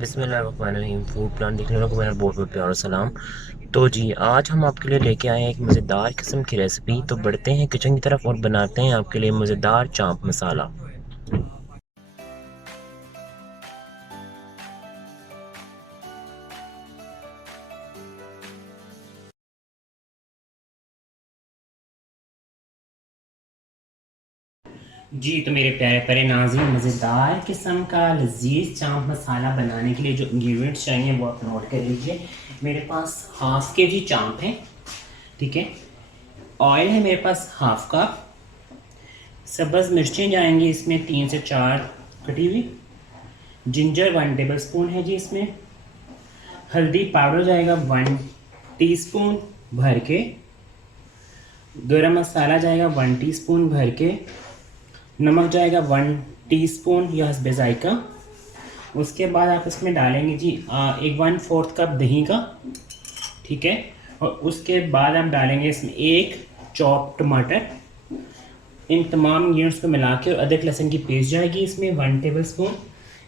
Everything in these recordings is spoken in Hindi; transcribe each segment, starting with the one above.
बिस्मिल्लाहिर्रहमानिर्रहीम। फूड प्लान देखने वालों को मेरा बहुत बहुत प्यारा सलाम। तो जी आज हम आपके लिए लेके आए हैं एक मज़ेदार किस्म की रेसिपी। तो बढ़ते हैं किचन की तरफ और बनाते हैं आपके लिए मज़ेदार चांप मसाला। जी तो मेरे प्यारे प्यारे नाज़रीन, मज़ेदार किस्म का लजीज चांप मसाला बनाने के लिए जो इंग्रेडिएंट्स चाहिए वो आप नोट कर लीजिए। मेरे पास हाफ के जी चांप है, ठीक है। ऑयल है मेरे पास हाफ कप। सब्ज़ मिर्चें जाएंगी इसमें 3 से 4 कटी हुई। जिंजर 1 टेबल स्पून है जी इसमें। हल्दी पाउडर जाएगा 1 टीस्पून भर के। गरम मसाला जाएगा 1 टीस्पून भर के। नमक जाएगा 1 टीस्पून या हस्बे जायका। उसके बाद आप इसमें डालेंगे जी एक 1/4 कप दही का, ठीक है। और उसके बाद आप डालेंगे इसमें एक चॉप टमाटर। इन तमाम इंग्रेडिएंट्स को मिला के और अदरक लहसुन की पेस्ट जाएगी इसमें 1 टेबल स्पून।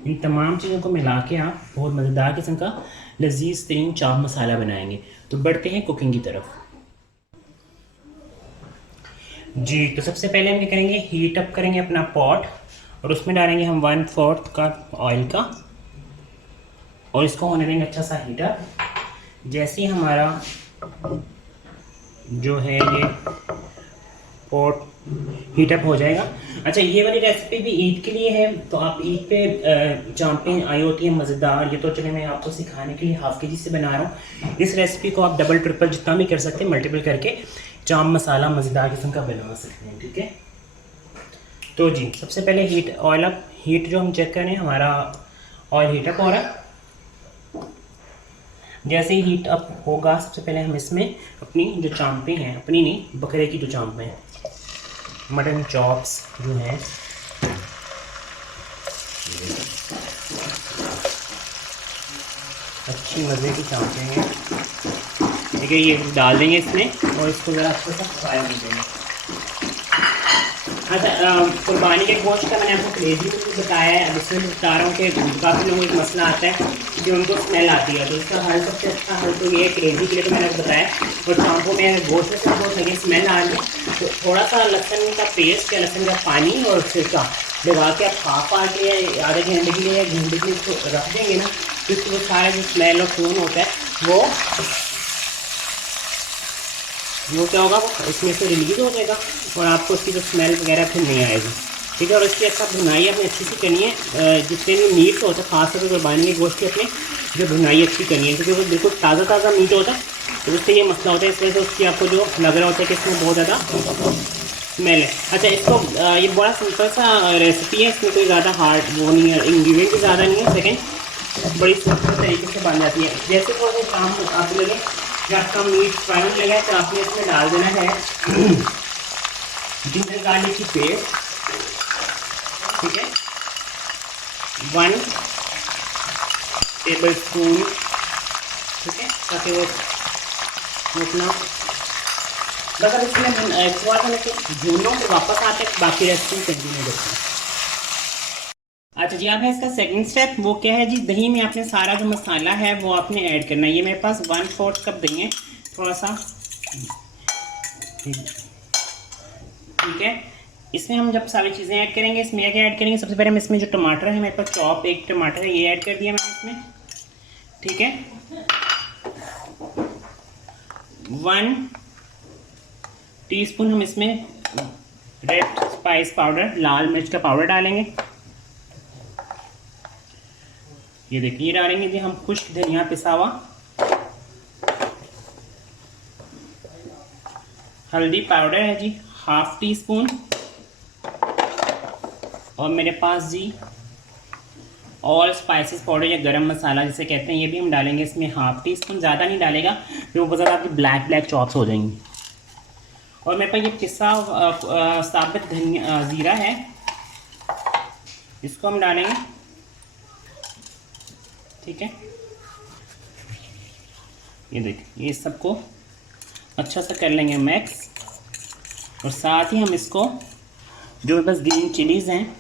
इन तमाम चीज़ों को मिला के आप बहुत मज़ेदार किस्म का लजीज तरीन चाप मसाला बनाएंगे। तो बढ़ते हैं कुकिंग की तरफ। जी तो सबसे पहले हम क्या करेंगे, हीट अप करेंगे अपना पॉट और उसमें डालेंगे हम 1/4 कप ऑयल का और इसको होने देंगे अच्छा सा हीट अप। जैसे ही हमारा जो है ये पॉट हीटअप हो जाएगा। अच्छा, ये वाली रेसिपी भी ईद के लिए है, तो आप ईद पे चांपें आई होती है मज़ेदार। ये तो चले मैं आपको सिखाने के लिए हाफ के जी से बना रहा हूँ। इस रेसिपी को आप डबल ट्रिपल जितना भी कर सकते हैं, मल्टीपल करके चांप मसाला मज़ेदार किस्म का बना सकते हैं, ठीक है। तो जी सबसे पहले हीट जो हम चेक करें, हमारा ऑयल हीटअप हो रहा है। जैसे ही हीट अप होगा सबसे पहले हम इसमें अपनी जो चांपें हैं, अपनी नहीं बकरे की जो चांपें हैं, मटन चॉप्स जो हैं, अच्छी मज़े की चांपें हैं, ठीक है, ये डाल देंगे इसमें और इसको ज़रा अच्छे से फ्राई कर देंगे। अच्छा, कुर्बानी के गोश्त का मैंने आपको क्रेजी में बताया है। अब इसमें बता रहा हूँ कि काफ़ी लोगों को एक मसला आता है कि उनको स्मेल आती है, तो इसका हल सबसे अच्छा हल तो ये है, क्रेजी के लिए तो मैंने बताया। और चांपों में गोश्त से बहुत लगे स्मेल आ रही है, तो थोड़ा सा लहसुन का पेस्ट या लहसुन का पानी और सिरका लगा के आप हाफ आवर के लिए आधे घंटे के लिए या घंटे के लिए इसको रख देंगे ना, तो इसको वो सारा जो स्मेल और खून होता है वो क्या होगा, वो इसमें से रिलीज़ हो जाएगा और आपको उसकी जो स्मेल वगैरह फिर नहीं आएगी, ठीक है। और इसकी अच्छा भुनाई अपनी अच्छी सी करनी है। जितने भी मीट होता है, खासतौर पर कुर्बानी के गोश्त की अपनी जो भुनाई अच्छी करनी है, क्योंकि वो बिल्कुल ताज़ा मीट होता है, तो उससे ये मसला होता है। इस वजह से उसकी आपको जो लग रहा होता है कि इसमें बहुत ज़्यादा स्मेल है। अच्छा, इसको ये बड़ा सिंपल सा रेसिपी है, इसमें कोई ज़्यादा हार्ड वो नहीं है, इंग्रीडियंट भी ज़्यादा नहीं है। सेकेंड, बड़ी सिंपल तरीके से बन जाती है। जैसे थोड़ा सा काम आपको लगे कि आपका मीट फ्राई होने लगा है, तो आपने इसमें डाल देना है जिंजर गार्लिक की पेस्ट, ठीक है, 1 टेबल स्पून, ठीक है, ताकि वो उतना बस। अब इसमें थोड़ा सा लेके भूनो, फिर वापस आते हैं बाकी रेसिपी कंटिन्यू करते हैं। अच्छा जी, आप है इसका सेकंड स्टेप वो क्या है जी, दही में आपने सारा जो मसाला है वो आपने ऐड करना है। ये मेरे पास 1/4 कप दही है, थोड़ा सा, ठीक है। इसमें हम जब सारी चीज़ें ऐड करेंगे, इसमें क्या ऐड करेंगे, सबसे पहले हम इसमें जो टमाटर है, मेरे पास चॉप एक टमाटर है, ये ऐड कर दिया मैंने इसमें, ठीक है। 1 टीस्पून हम इसमें रेड स्पाइस पाउडर, लाल मिर्च का पाउडर डालेंगे। ये देखिए, ये डालेंगे जी हम खुश्क धनिया पिसा हुआ। हल्दी पाउडर है जी ½ टीस्पून। और मेरे पास जी ऑल स्पाइसेस पाउडर या गरम मसाला जिसे कहते हैं, ये भी हम डालेंगे इसमें ½ टीस्पून। ज़्यादा नहीं डालेगा, फिर वो बहुत ज़्यादा आपकी ब्लैक चॉप्स हो जाएंगी। और मेरे पास ये पिसा साबित धनिया ज़ीरा है, इसको हम डालेंगे, ठीक है। ये देखिए, ये सबको अच्छा सा कर लेंगे मिक्स। और साथ ही हम इसको जो मेरे पास ग्रीन चिलीज़ हैं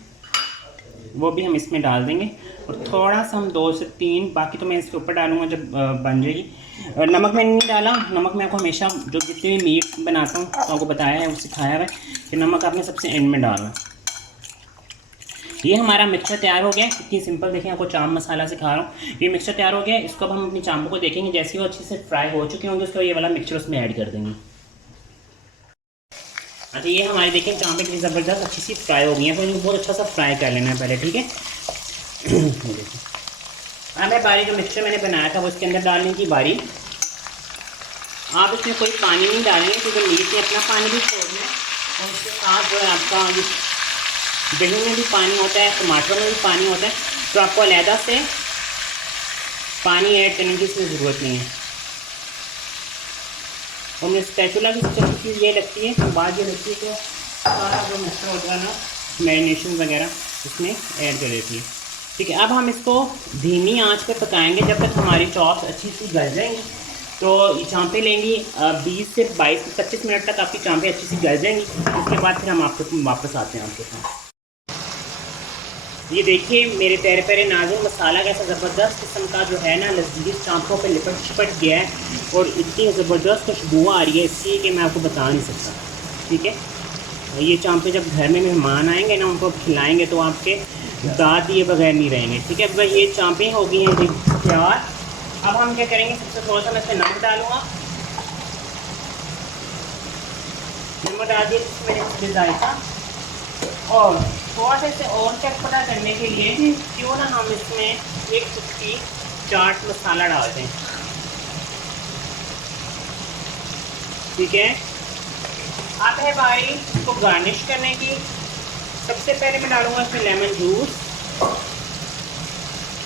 वो भी हम इसमें डाल देंगे और थोड़ा सा हम 2 से 3, बाकी तो मैं इसके ऊपर डालूँगा जब बन जाएगी। और नमक मैंने नहीं डाला, नमक मैं आपको हमेशा जो जितने भी मीट बनाता हूँ तो आपको बताया है, वो सिखाया है कि नमक आपने सबसे एंड में डालना। ये हमारा मिक्सचर तैयार हो गया है, कितनी सिंपल। देखें, आपको चाँप मसाला सिखा रहा हूँ। ये मिक्सचर तैयार हो गया है। इसको अब हम अपनी चाँपों को देखेंगे, जैसे वो अच्छे से फ्राई हो चुके होंगे उसको ये वाला मिक्सचर उसमें ऐड कर देंगे। अच्छा, ये हमारी देखें चाँपें कितनी ज़बरदस्त अच्छी सी फ्राई हो गई हैं, तो इनको बहुत अच्छा सा फ्राई कर लेना है पहले, ठीक है। अब है बारी जो मिक्सचर मैंने बनाया था वो इसके अंदर डालने की बारी। आप इसमें कोई पानी नहीं डालेंगे क्योंकि मीट ने अपना पानी भी छोड़ना है, और उसके साथ जो है आपका दही में भी पानी होता है, टमाटर में भी पानी होता है, तो आपको अलहदा से पानी ऐड करने की इसमें ज़रूरत नहीं है। और मेरे स्पैचुला की सबसे अच्छी चीज़ ये लगती है, बात ये लगती है कि सारा जो मिक्सचर होता है ना, मैरिनेशन वगैरह इसमें ऐड कर देती है, ठीक है। अब हम इसको धीमी आंच पे पकाएंगे जब तक हमारी चॉप्स अच्छी सी गल जाएंगी। तो ये चाँपें लेंगी 20 से 22-25 मिनट तक आपकी चाँपें अच्छी सी गल जाएंगी। उसके बाद फिर हम आपको वापस आते हैं आपके साथ। ये देखिए मेरे प्यारे प्यारे नाज़रीन, मसाला कैसा ज़बरदस्त किस्म का जो है ना लजीज चाँपों पे लिपट चिपट गया है, और इतनी ज़बरदस्त खुशबू आ रही है इसकी कि मैं आपको बता नहीं सकता, ठीक है। ये चाँपें जब घर में मेहमान आएंगे ना, उनको खिलाएंगे तो आपके दांत दिए बगैर नहीं रहेंगे, ठीक है। अब ये चाँपें हो गई हैं जी तैयार। अब हम क्या करेंगे, सबसे थोड़ा सा मैं इसमें नमक डालूँगा। नमक डाल दिए मैंने जायका, और थोड़ा सा इसे और चटपटा करने के लिए क्यों ना हम इसमें एक चुटकी चाट मसाला डालते हैं, ठीक है। अब है बारी इसको गार्निश करने की। सबसे पहले मैं डालूंगा इसमें लेमन जूस,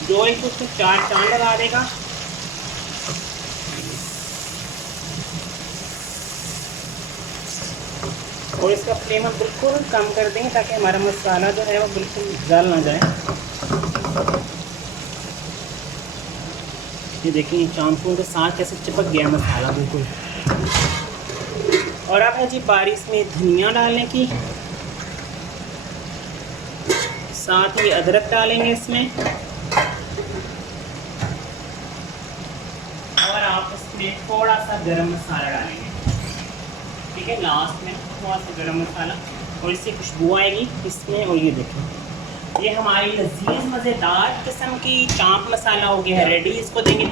जो इसको उसको 4 चांद लगा देगा। और इसका फ्लेम हम बिल्कुल कम कर देंगे ताकि हमारा मसाला जो है वो बिल्कुल जल ना जाए। ये देखिए चाँपों के साथ कैसे चिपक गया मसाला बिल्कुल। और अब है जी बारी इसमें धनिया डालने की, साथ ही अदरक डालेंगे इसमें, और आप इसमें थोड़ा सा गरम मसाला डालेंगे, ठीक है। लास्ट में थोड़ा सा गरम मसाला, और इससे खुशबू आएगी इसमें। और ये देखें, ये हमारी लजीज मज़ेदार किस्म की चाँप मसाला हो गया है रेडी। इसको देंगे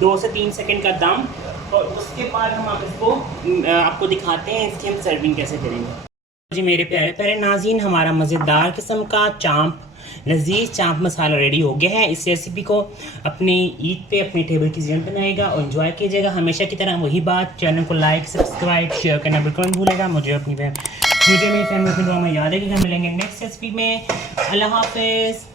2 से 3 सेकंड का दम, और उसके बाद हम आप इसको आपको दिखाते हैं इसकी हम सर्विंग कैसे करेंगे। जी मेरे प्यारे प्यारे नाज़रीन, हमारा मज़ेदार किस्म का चाँप लजीज चाँप मसाला रेडी हो गया है। इस रेसिपी को अपनी ईद पे अपने टेबल की ज़रूर बनाएगा और एंजॉय कीजिएगा। हमेशा की तरह वही बात, चैनल को लाइक सब्सक्राइब शेयर करना बिल्कुल नहीं भूलेगा। मुझे मेरी फैमिली अपनी दुआ में याद है कि हम मिलेंगे नेक्स्ट रेसिपी में। अल्लाह हाफ़िज़।